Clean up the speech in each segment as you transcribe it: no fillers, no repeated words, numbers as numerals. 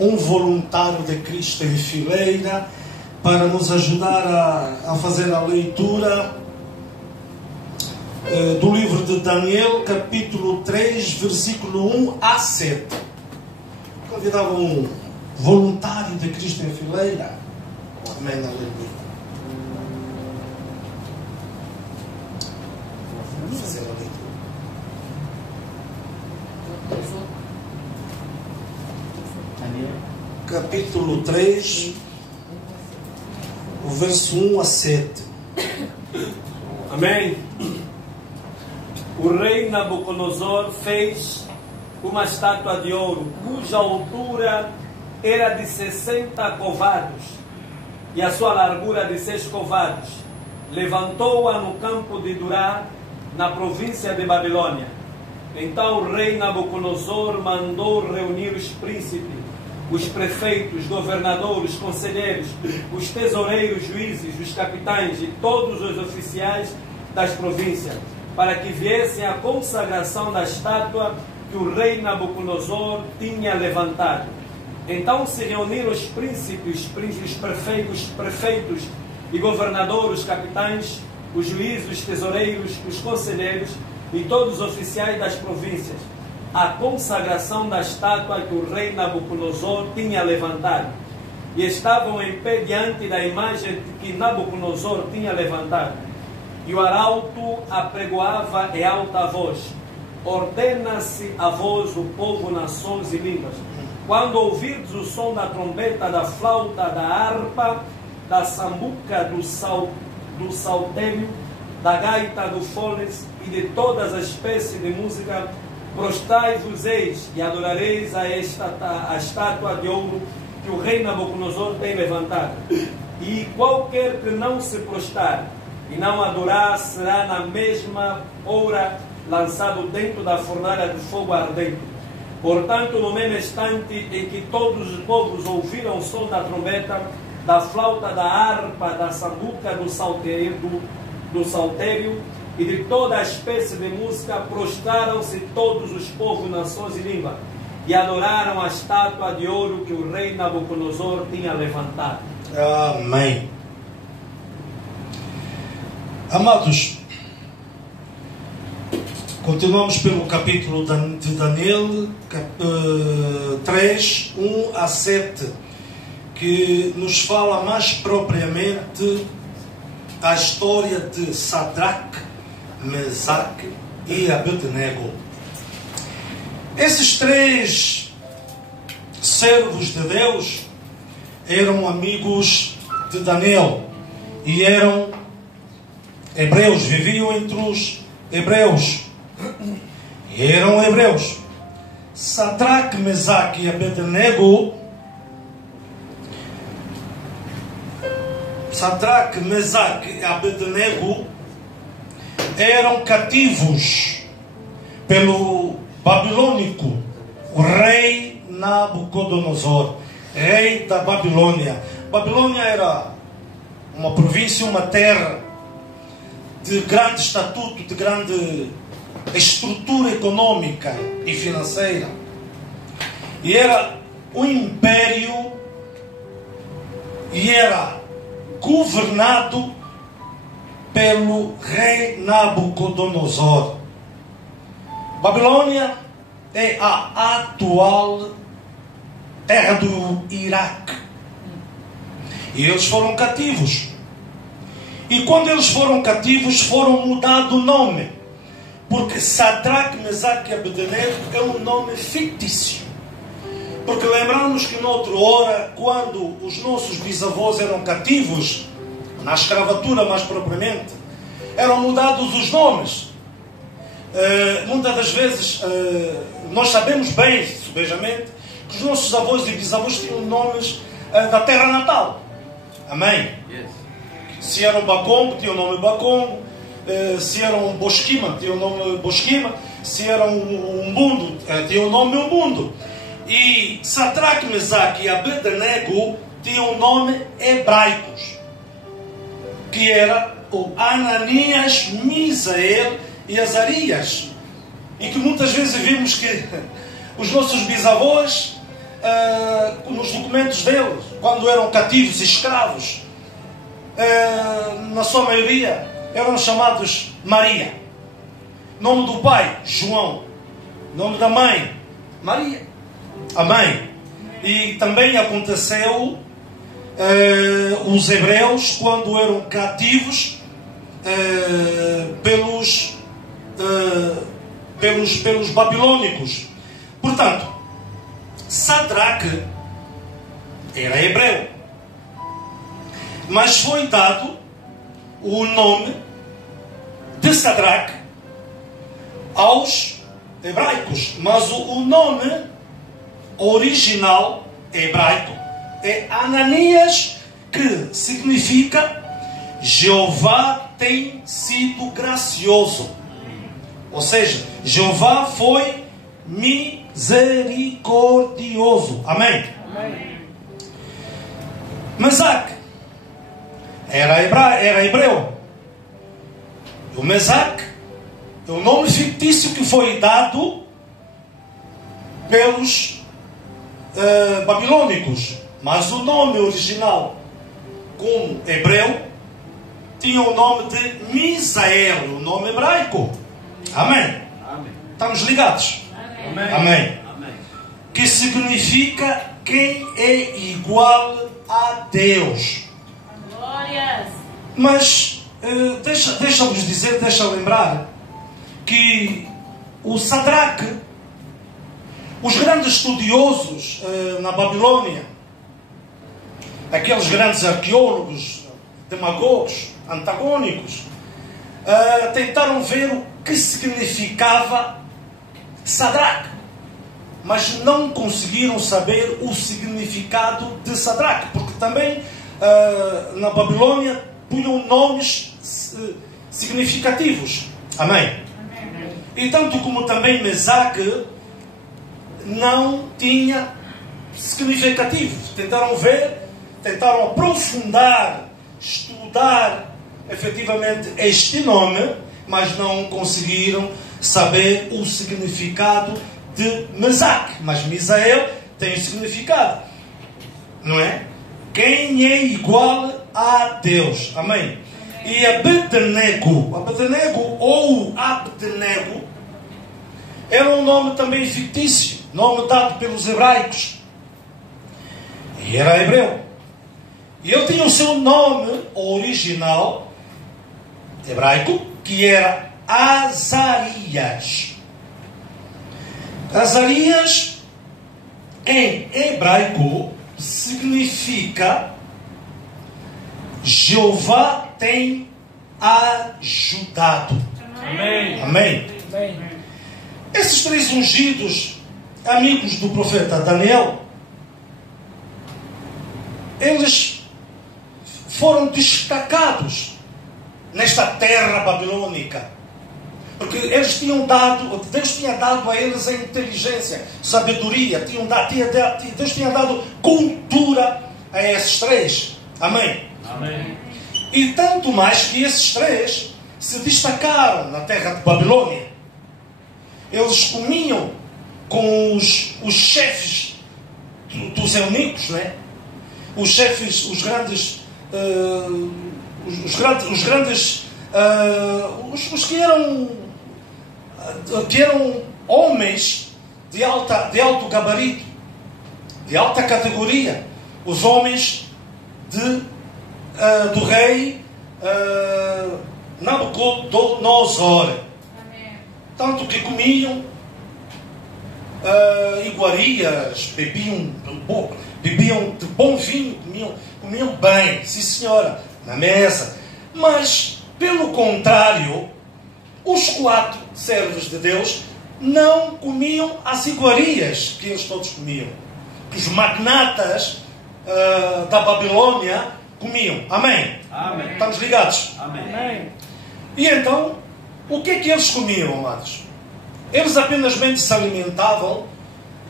um voluntário de Cristo em fileira para nos ajudar a fazer a leitura do livro de Daniel, capítulo 3, versículo 1 a 7. Convidava um voluntário de Cristo em fileira. Amém, aleluia. Vamos fazer a leitura. Capítulo 3, o verso 1 a 7. Amém. O rei Nabucodonosor fez uma estátua de ouro, cuja altura era de 60 covados e a sua largura de 6 covados. Levantou-a no campo de Durá, na província de Babilônia. Então o rei Nabucodonosor mandou reunir os príncipes, os prefeitos, governadores, conselheiros, os tesoureiros, juízes, os capitães e todos os oficiais das províncias, para que viessem à consagração da estátua que o rei Nabucodonosor tinha levantado. Então se reuniram os príncipes, os prefeitos e governadores, os capitães, os juízes, os tesoureiros, os conselheiros e todos os oficiais das províncias, a consagração da estátua que o rei Nabucodonosor tinha levantado. E estavam em pé diante da imagem que Nabucodonosor tinha levantado. E o arauto apregoava em alta voz: ordena-se a vós, o povo, nações e línguas, quando ouvirdes o som da trombeta, da flauta, da harpa, da sambuca, do saltério, da gaita, do foles e de todas as espécies de música, prostrai-vos eis e adorareis a estátua de ouro que o rei Nabucodonosor tem levantado. E qualquer que não se prostrar e não adorar será na mesma hora lançado dentro da fornalha de fogo ardente. Portanto, no mesmo instante em que todos os povos ouviram o som da trombeta, da flauta, da harpa, da sambuca, do saltério e de toda a espécie de música, prostraram-se todos os povos, nações e línguas, e adoraram a estátua de ouro que o rei Nabucodonosor tinha levantado. Amém. Amados, continuamos pelo capítulo de Daniel 3, 1 a 7, que nos fala mais propriamente a história de Sadraque, Mesaque e Abednego. Esses três servos de Deus eram amigos de Daniel e eram hebreus, viviam entre os hebreus e eram hebreus. Sadraque, Mesaque e Abednego, Sadraque, Mesaque e Abednego eram cativos pelo babilônico, o rei Nabucodonosor, rei da Babilônia. Babilônia era uma província, uma terra de grande estatuto, de grande estrutura econômica e financeira. E era um império e era governado pelo rei Nabucodonosor. Babilônia é a atual terra do Iraque. E eles foram cativos. E quando eles foram cativos, foram mudado o nome. Porque Sadraque, Mesaque e Abednego é um nome fictício. Porque lembramos que noutra hora, quando os nossos bisavós eram cativos, na escravatura mais propriamente, eram mudados os nomes. Muitas das vezes, nós sabemos bem, subejamente, que os nossos avós e bisavós tinham nomes da terra natal. Amém? Yes. Se era um Bacongo, tinha o nome Bacongo. Se era um Bosquima, tinha o nome Bosquima. Se era um Umbundo, tinha o nome Umbundo. E Sadraque, Mesaque e Abednego tinham nome hebraicos, que era o Ananias, Misael e Azarias. E que muitas vezes vimos que os nossos bisavós nos documentos deles, quando eram cativos e escravos, na sua maioria eram chamados Maria. Nome do pai, João. Nome da mãe, Maria. Amém. E também aconteceu os hebreus, quando eram cativos pelos babilônicos. Portanto, Sadraque era hebreu, mas foi dado o nome de Sadraque aos hebraicos, mas o nome original hebraico é Ananias, que significa Jeová tem sido gracioso. Ou seja, Jeová foi misericordioso. Amém? Amém. Mesaque era hebreu. O Mesaque é o nome fictício que foi dado pelos babilônicos, mas o nome original, como hebreu, tinha o nome de Misael, o nome hebraico. Amém? Amém. Estamos ligados? Amém. Amém. Amém. Que significa quem é igual a Deus. Glórias. Mas deixa-vos dizer, deixa lembrar que o Sadraque, os grandes estudiosos na Babilônia, aqueles grandes arqueólogos, demagogos, antagônicos, tentaram ver o que significava Sadraque, mas não conseguiram saber o significado de Sadraque, porque também na Babilônia punham nomes significativos. Amém? Amém. E tanto como também Mesaque não tinha significativo. Tentaram aprofundar, estudar efetivamente este nome, mas não conseguiram saber o significado de Mesaque. Mas Misael tem significado, não é? Quem é igual a Deus. Amém? E Abednego ou Abednego era um nome também fictício, nome dado pelos hebraicos. E era hebreu. E ele tinha o seu nome original hebraico, que era Azarias. Azarias, em hebraico, significa Jeová tem ajudado. Amém. Amém. Amém. Esses três ungidos, amigos do profeta Daniel, eles foram destacados nesta terra babilônica, porque Deus tinha dado a eles a inteligência, sabedoria, Deus tinha dado cultura a esses três. Amém? Amém. E tanto mais que esses três se destacaram na terra de Babilônia. Eles comiam com os chefes dos eunucos, né? Os chefes, os que eram homens de alto gabarito, de alta categoria, os homens do rei Nabucodonosor. Tanto que comiam iguarias, bebiam de bom vinho, comiam bem, sim senhora, na mesa. Mas, pelo contrário, os 4 servos de Deus não comiam as iguarias que eles todos comiam, que os magnatas da Babilônia comiam. Amém? Amém. Estamos ligados? Amém. E então, o que é que eles comiam, amados? Eles apenas se alimentavam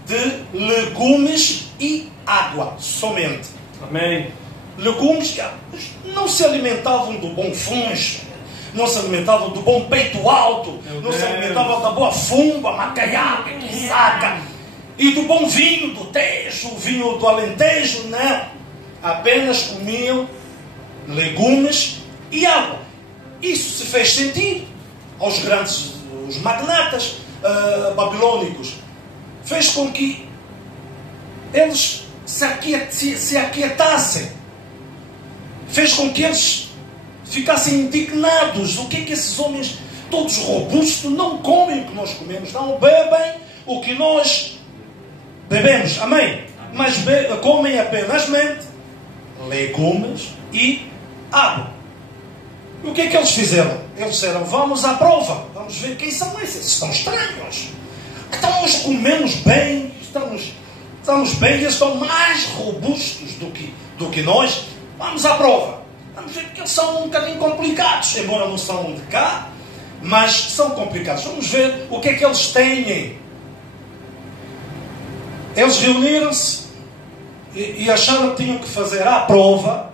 de legumes e água, somente. Amém. Legumes, não se alimentavam do bom fungo, não se alimentavam do bom peito alto, não se alimentavam da boa fumba, macaiaca, saca. e do bom vinho do Tejo, o vinho do Alentejo, não. Apenas comiam legumes e água. Isso se fez sentir aos grandes, os magnatas babilônicos. Fez com que eles se aquietassem. Fez com que eles ficassem indignados. O que é que esses homens, todos robustos, não comem o que nós comemos? Não bebem o que nós bebemos. Amém? Mas comem apenas legumes e água. E o que é que eles fizeram? Eles disseram, vamos à prova. Vamos ver quem são esses. Estão estranhos. Então nós comemos bem. Estamos bem. Eles estão mais robustos do que nós. Vamos à prova. Vamos ver que eles são um bocadinho complicados. Embora não são de cá, mas são complicados. Vamos ver o que é que eles têm. Eles reuniram-se e acharam que tinham que fazer a prova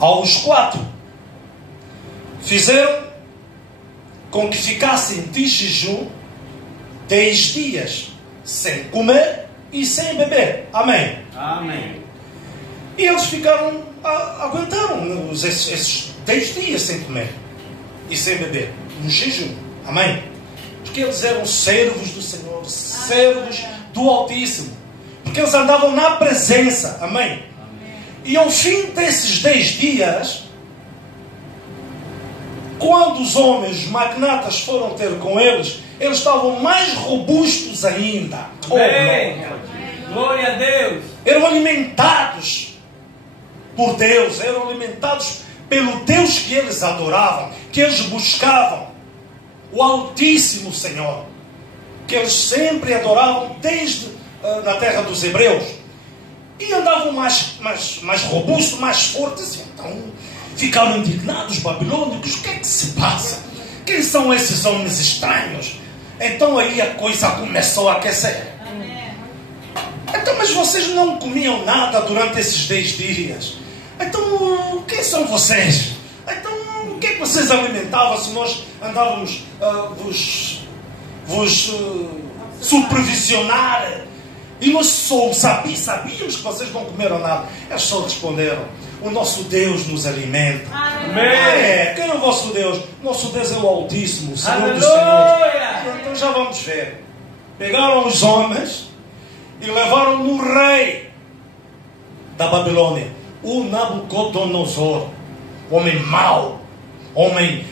aos 4. Fizeram com que ficassem de jejum 10 dias, sem comer e sem beber. Amém? Amém. E eles aguentaram esses 10 dias sem comer e sem beber, no jejum. Amém? Porque eles eram servos do Senhor, servos do Altíssimo. Porque eles andavam na presença. Amém? E ao fim desses 10 dias, quando os homens, os magnatas, foram ter com eles, eles estavam mais robustos ainda. Amém. Glória a Deus. Eram alimentados por Deus, eram alimentados pelo Deus que eles adoravam, que eles buscavam, o Altíssimo Senhor, que eles sempre adoravam desde na terra dos hebreus. E andavam mais robustos, mais fortes. Então ficaram indignados os babilônicos. O que é que se passa? Quem são esses homens estranhos? Então aí a coisa começou a aquecer. Então, mas vocês não comiam nada durante esses 10 dias. Então, quem são vocês? Então, o que é que vocês alimentavam se nós andávamos vos supervisionar? E nós só sabíamos que vocês não comeram nada. Eles só responderam, o nosso Deus nos alimenta. Amém. Quem é o vosso Deus? Nosso Deus é o Altíssimo, o Senhor dos Senhores. Então já vamos ver. Pegaram os homens e levaram no rei da Babilônia, o Nabucodonosor, homem mau, homem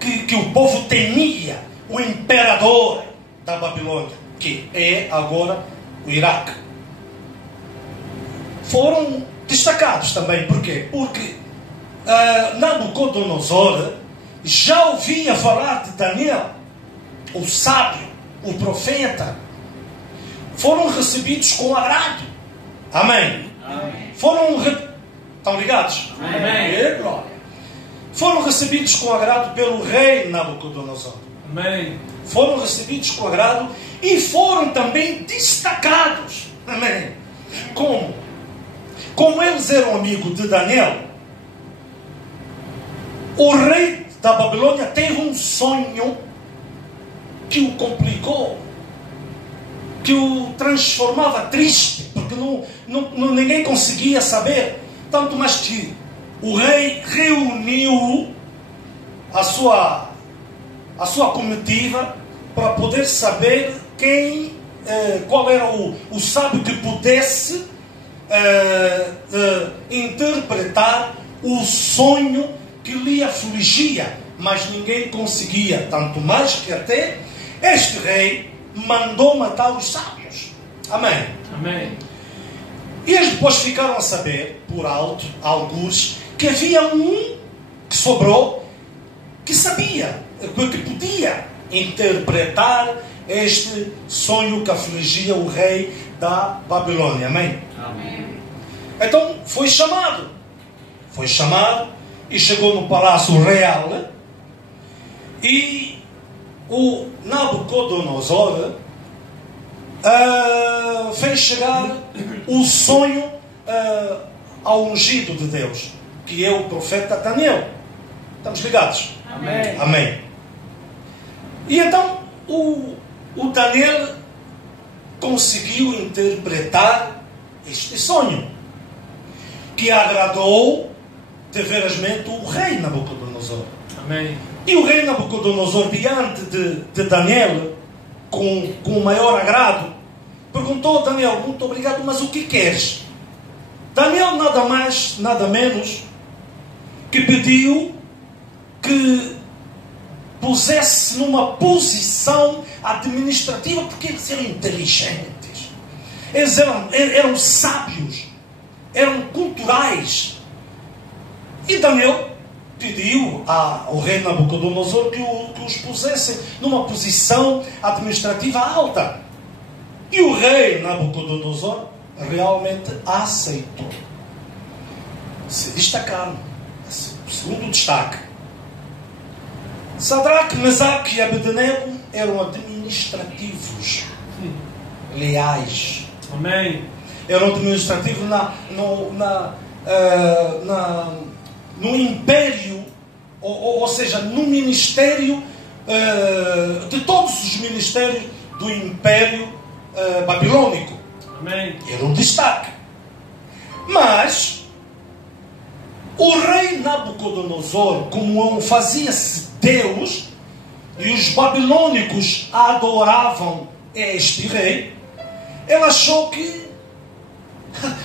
que o povo temia, o imperador da Babilônia, que é agora o Iraque. Foram destacados também. Por quê? Porque Nabucodonosor já ouvia falar de Daniel, o sábio, o profeta. Foram recebidos com agrado. Amém? Amém. Estão ligados? Amém. Glória. Foram recebidos com agrado pelo rei Nabucodonosor. Amém. Foram recebidos com agrado e foram também destacados. Amém. Como? Como eles eram amigos de Daniel, o rei da Babilônia teve um sonho que o complicou, que o transformava triste, porque ninguém conseguia saber. Tanto mais que o rei reuniu a sua comitiva para poder saber qual era o sábio que pudesse interpretar o sonho que lhe afligia, mas ninguém conseguia. Tanto mais que até este rei mandou matar os sábios. Amém? Amém. E eles depois ficaram a saber, por alto, alguns, que havia um que sobrou, que sabia, que podia interpretar este sonho que afligia o rei da Babilônia. Amém? Amém. Então foi chamado e chegou no palácio real, e o Nabucodonosor fez chegar o sonho ao ungido de Deus, que é o profeta Daniel. Estamos ligados? Amém. Amém. E então o Daniel conseguiu interpretar este sonho, que agradou deverasmente o rei Nabucodonosor. Amém. E o rei Nabucodonosor, diante de Daniel, com o maior agrado, perguntou a Daniel: muito obrigado, mas o que queres? Daniel nada mais, nada menos que pediu que pusesse numa posição administrativa, porque eles eram inteligentes, eles eram sábios, eram culturais. E Daniel pediu ao rei Nabucodonosor que os pusesse numa posição administrativa alta. E o rei Nabucodonosor realmente aceitou. Se destacaram. Segundo destaque, Sadraque, Mesaque e Abednego eram administrativos, leais. Amém. Eram administrativos no império, ou seja, no ministério, de todos os ministérios do império babilônico. Amém. Era um destaque. Mas o rei Nabucodonosor, como fazia-se Deus, e os babilônicos adoravam este rei, ele achou que,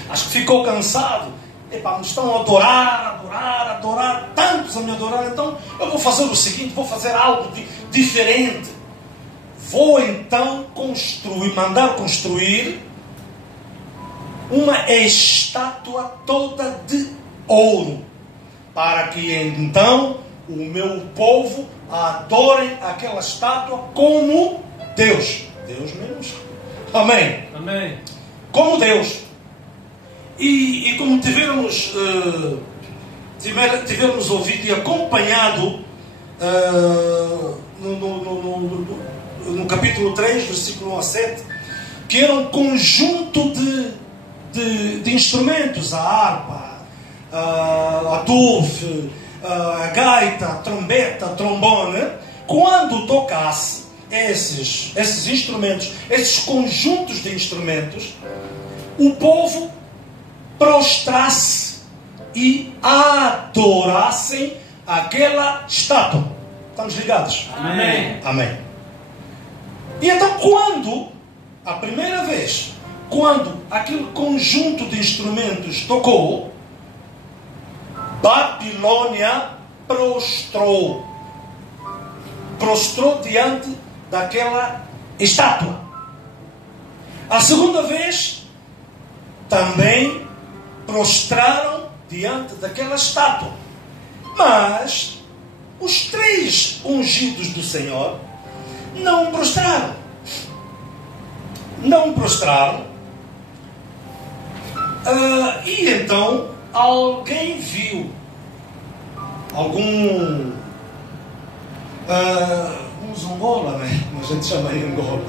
acho que ficou cansado. Epá, me estão a adorar, tantos a me adorar, então eu vou fazer o seguinte, vou fazer algo diferente. Vou então mandar construir uma estátua toda de ouro, para que então o meu povo adorem aquela estátua como Deus. Deus mesmo. Amém. Amém. Como Deus. E como tivermos ouvido e acompanhado no capítulo 3, versículo 1 a 7, que era um conjunto de instrumentos, a harpa, a tuf, a gaita, a trombeta, a trombone. Quando tocasse esses instrumentos, esses conjuntos de instrumentos, o povo prostrasse e adorassem aquela estátua. Estamos ligados? Amém. Amém. E então a primeira vez, quando aquele conjunto de instrumentos tocou, Babilônia prostrou diante daquela estátua. A segunda vez, também prostraram diante daquela estátua. Mas os 3 ungidos do Senhor não prostraram. E então alguém viu algum Angola, né? Como a gente chama em Angola,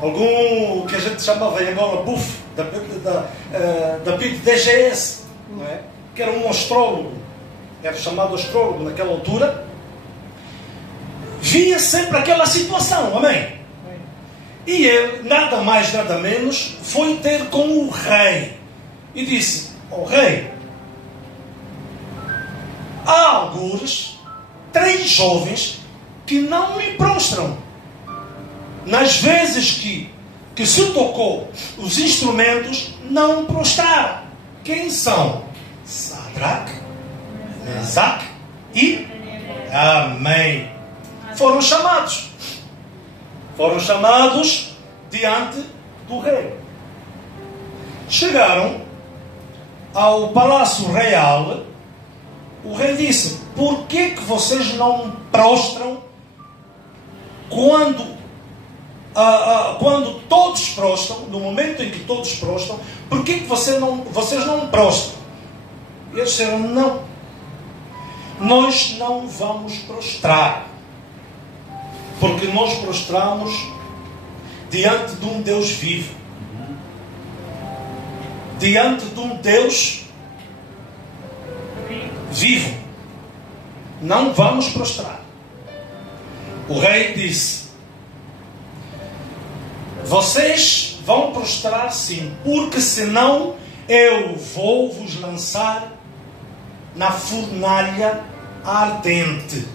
algum que a gente chamava em Angola buff da PIB DGS, não é? Que era um astrólogo, era chamado astrólogo naquela altura, via sempre aquela situação. Amém? E ele, nada mais, nada menos, foi ter com o rei e disse: ó rei, há algures 3 jovens que não me prostram. Nas vezes que se tocou os instrumentos, não prostraram. Quem são? Sadraque, Mesaque e Amém. Foram chamados diante do rei. Chegaram ao palácio real. O rei disse: por que vocês não prostram quando todos prostram? No momento em que todos prostram, por que vocês não prostram? E eles disseram: não, nós não vamos prostrar, porque nós prostramos diante de um Deus vivo, diante de um Deus vivo. Não vamos prostrar. O rei disse: vocês vão prostrar sim, porque senão eu vou vos lançar na fornalha ardente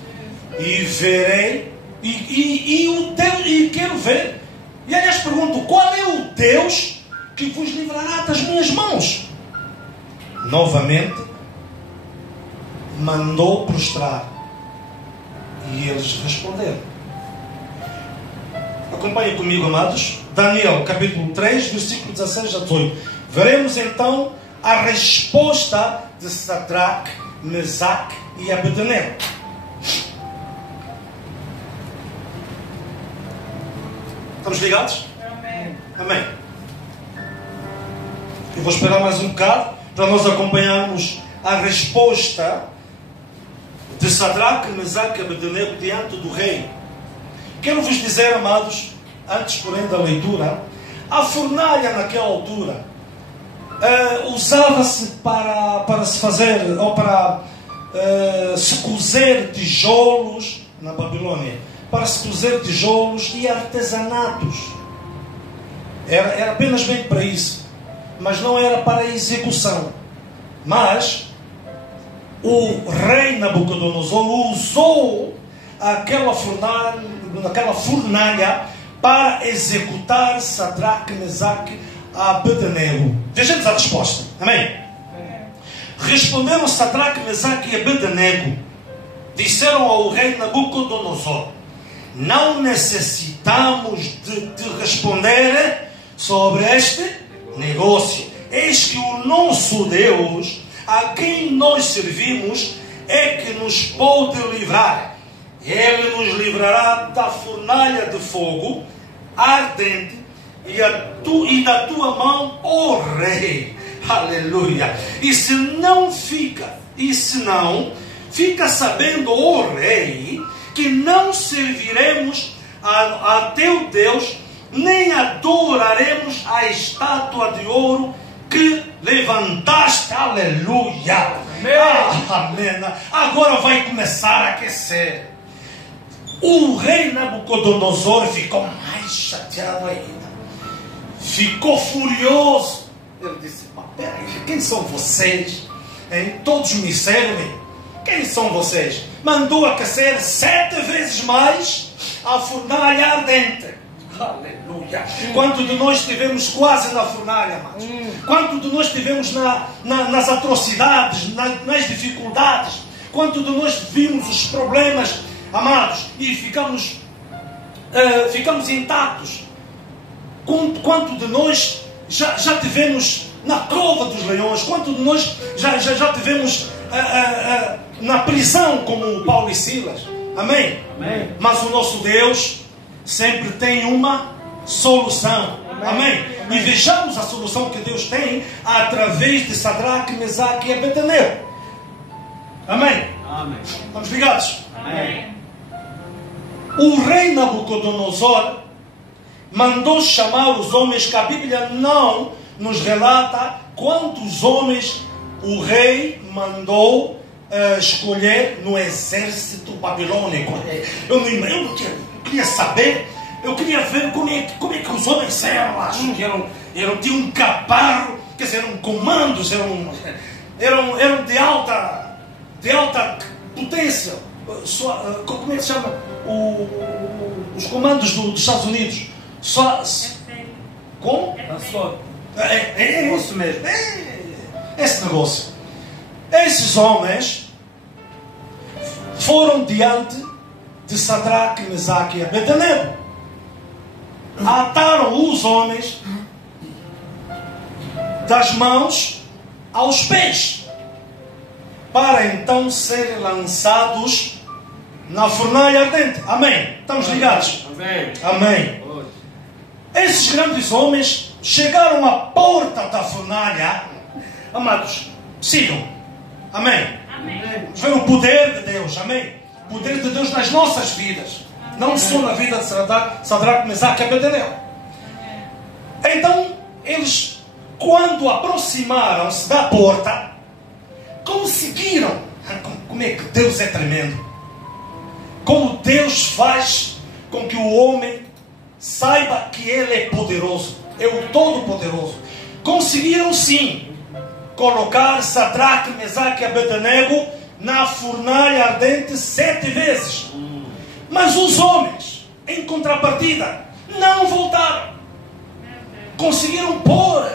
e verei e quero ver. E aliás pergunto, qual é o Deus que vos livrará das minhas mãos? Novamente mandou prostrar e eles responderam. Acompanhem comigo, amados. Daniel, capítulo 3, versículo 16 a 18. Veremos então a resposta de Sadraque, Mesaque e Abednego. Estamos ligados? Amém. Amém. Eu vou esperar mais um bocado para nós acompanharmos a resposta de Sadraque, Mesaque e Abednego diante do rei. Quero vos dizer, amados, antes porém da leitura, a fornalha naquela altura usava-se para se fazer, ou para se cozer tijolos na Babilônia, para se cozer tijolos e artesanatos. Era apenas bem para isso, mas não era para execução. Mas o rei Nabucodonosor usou aquela fornalha para executar Sadraque, Mesaque e Abednego. Vejamos a resposta. Amém? Responderam Sadraque, Mesaque e Abednego. Disseram ao rei Nabucodonosor: não necessitamos de te responder sobre este negócio. Eis que o nosso Deus, a quem nós servimos, é que nos pode livrar. Ele nos livrará da fornalha de fogo ardente e da tua mão, ó rei. Aleluia. E se não fica sabendo, ó rei, que não serviremos a teu Deus, nem adoraremos a estátua de ouro que levantaste. Aleluia. Amém. Agora vai começar a aquecer. O rei Nabucodonosor ficou mais chateado ainda. Ficou furioso. Ele disse: peraí, quem são vocês? Todos me servem. Quem são vocês? Mandou aquecer 7 vezes mais a fornalha ardente. Aleluia. Quanto de nós estivemos quase na fornalha, amados? Quanto de nós estivemos nas atrocidades, nas dificuldades? Quanto de nós vimos os problemas, amados, e ficamos intactos? Quanto de nós já tivemos na cova dos leões? Quanto de nós já tivemos na prisão, como Paulo e Silas? Amém? Amém. Mas o nosso Deus sempre tem uma solução. Amém? E vejamos a solução que Deus tem através de Sadraque, Mesaque e Abednego. Amém? Amém. Estamos ligados? Amém. O rei Nabucodonosor mandou chamar os homens, que a Bíblia não nos relata quantos homens o rei mandou escolher no exército babilônico. Eu queria saber, eu queria ver como é que os homens eram. Acho que tinham um caparro, quer dizer, eram comandos, eram de alta potência. Como é que se chama? Os comandos dos Estados Unidos. Como? É isso mesmo. Esse negócio. Esses homens foram diante de Sadraque, Mesaque e Abednego. Ataram os homens das mãos aos pés, para então serem lançados na fornalha ardente. Amém? Estamos ligados? Amém. Amém. Esses grandes homens chegaram à porta da fornalha. Amados, sigam. Amém? Amém. Vamos ver o poder de Deus. Amém? O poder de Deus nas nossas vidas. Não só na vida de Sadraque, Mesaque e Abednego. Então, eles, quando aproximaram-se da porta, conseguiram. Como é que Deus é tremendo. Como Deus faz com que o homem saiba que Ele é poderoso, é o Todo-Poderoso. Conseguiram sim colocar Sadraque, Mesaque e Abednego na fornalha ardente 7 vezes. Mas os homens, em contrapartida, não voltaram. Conseguiram pôr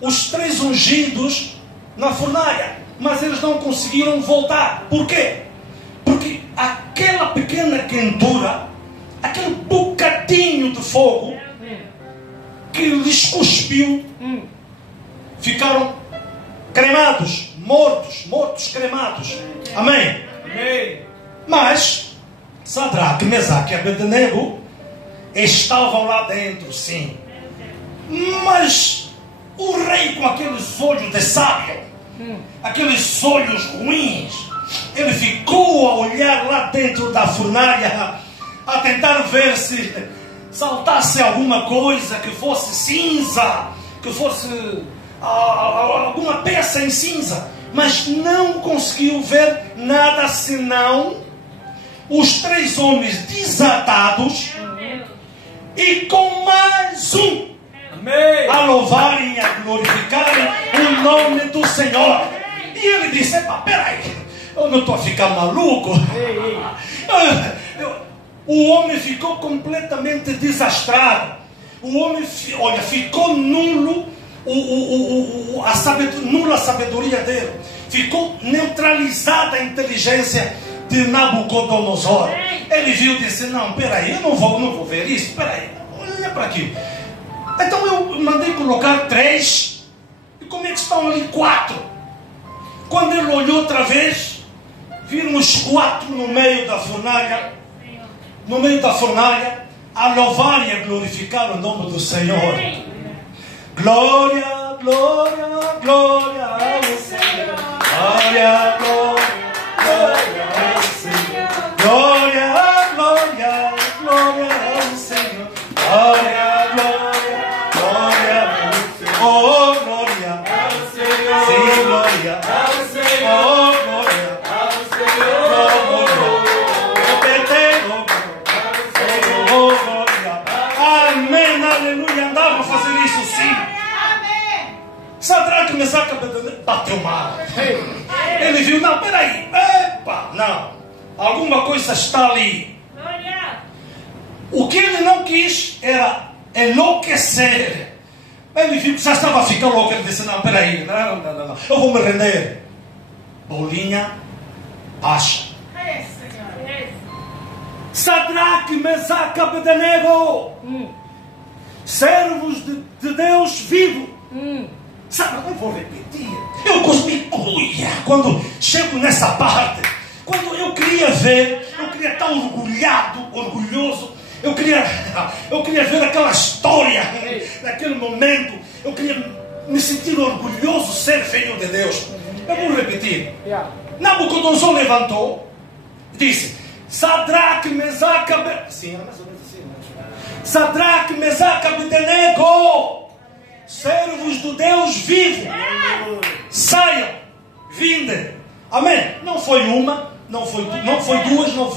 os 3 ungidos na fornalha, mas eles não conseguiram voltar. Por quê? Porque aquela pequena quentura, aquele bocadinho de fogo que lhes cuspiu, ficaram cremados, mortos cremados. Amém? Amém. Mas Sadraque, Mesaque e Abednego estavam lá dentro, sim. Mas o rei, com aqueles olhos de sábio, aqueles olhos ruins, ele ficou a olhar lá dentro da fornalha, a tentar ver se saltasse alguma coisa que fosse cinza, que fosse alguma peça em cinza, mas não conseguiu ver nada senão os 3 homens desatados e com mais um a louvarem e a glorificarem o nome do Senhor. E ele disse: epa, peraí, eu não estou a ficar maluco. O homem ficou completamente desastrado. O homem, olha, ficou nulo nula a sabedoria dele. Ficou neutralizada a inteligência de Nabucodonosor. Ele viu e disse: não, peraí, eu não vou ver isso. Peraí, olha para aqui. Então eu mandei colocar 3. E como é que estão ali 4? Quando ele olhou outra vez, viram os 4 no meio da fornalha. No meio da fornalha, a louvar e a glorificar o nome do Senhor. Glória, glória, glória ao Senhor. Glória, glória, glória ao Senhor. Glória, glória, glória ao Senhor. Glória, glória, glória ao Senhor. Oh, glória ao Senhor. Sim, glória ao Senhor. Oh, glória ao Senhor. Oh, glória. Oh, glória. Amém, aleluia. Andavam a fazer isso sim. Sadraque, Mesaque e Abednego bateu mal. Ele viu: não, peraí, epa, não, alguma coisa está ali. O que ele não quis era enlouquecer. Ele viu que já estava a ficar louco. Ele disse: não, peraí, não, eu vou me render. Bolinha baixa. Sadraque, Mesaque e Abednego, servos de Deus vivo. Sabe, eu vou repetir. Eu cosmi quando chego nessa parte. Quando eu queria ver, eu queria estar orgulhoso. Eu queria ver aquela história, naquele momento. Eu queria me sentir orgulhoso de ser filho de Deus. Eu vou repetir. Nabucodonosor levantou e disse: Sadraque, Mesaque, Abednego. Sim, mais ou menos assim. Sadraque, Mesaque, Abednego, servos do Deus vivo, saiam, vinde. Amém. Não foi uma, não foi duas, não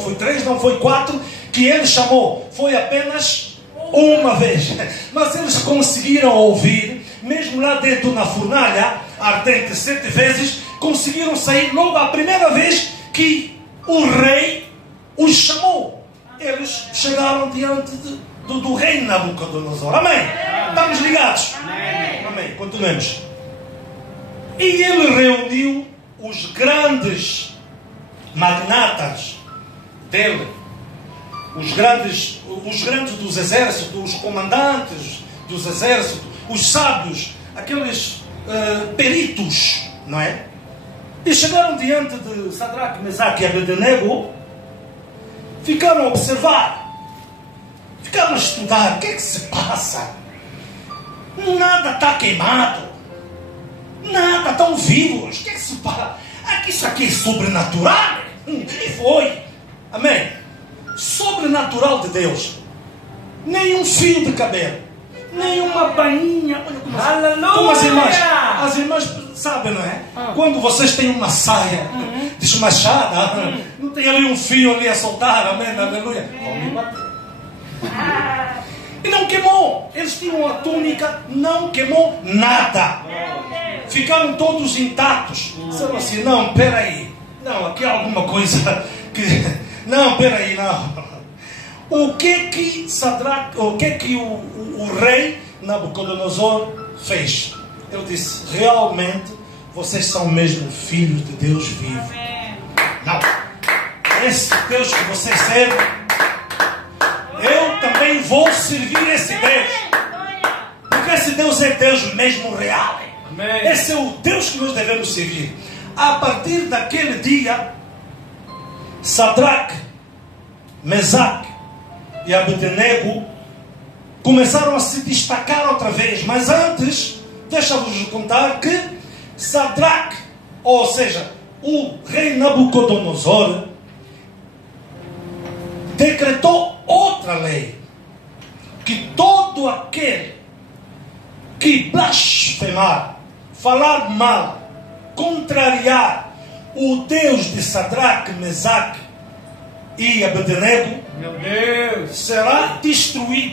foi 3, não foi 4 que ele chamou. Foi apenas uma vez. Mas eles conseguiram ouvir, mesmo lá dentro na fornalha ardente 7 vezes, conseguiram sair logo a primeira vez que o rei os chamou. Eles chegaram diante do rei Nabucodonosor. Amém? Estamos ligados? Amém. Continuemos. E ele reuniu os grandes magnatas dele, os grandes dos exércitos, os comandantes dos exércitos, os sábios, aqueles peritos, não é? E chegaram diante de Sadraque, Mesaque e Abednego, ficaram a observar, ficaram a estudar. O que é que se passa? Nada está queimado, nada estão vivos. O que é que se passa? Isso aqui é sobrenatural. E foi. Amém? Sobrenatural de Deus. Nem um fio de cabelo, nem uma bainha. Olha como as irmãs sabem, não é? Quando vocês têm uma saia desmachada, não tem ali um fio ali a soltar. Amém? Aleluia. Vão me bater. E não queimou. Eles tinham a túnica, não queimou nada. Ficaram todos intactos. Disseram assim, não, peraí. Não, aqui há alguma coisa que... Não, peraí, não. O que Sadraque, o rei Nabucodonosor fez? Ele disse, realmente, vocês são mesmo filhos de Deus vivo. Não. Esse Deus que vocês servem, eu também vou servir esse Deus. Porque esse Deus é Deus mesmo real. Esse é o Deus que nós devemos servir. A partir daquele dia, Sadraque, Mesaque e Abednego começaram a se destacar outra vez. Mas antes, deixa-vos contar que Sadraque, ou seja, o rei Nabucodonosor, decretou outra lei, que todo aquele que blasfemar, falar mal, contrariar o Deus de Sadraque, Mesaque e Abednego, Meu Deus, será destruído.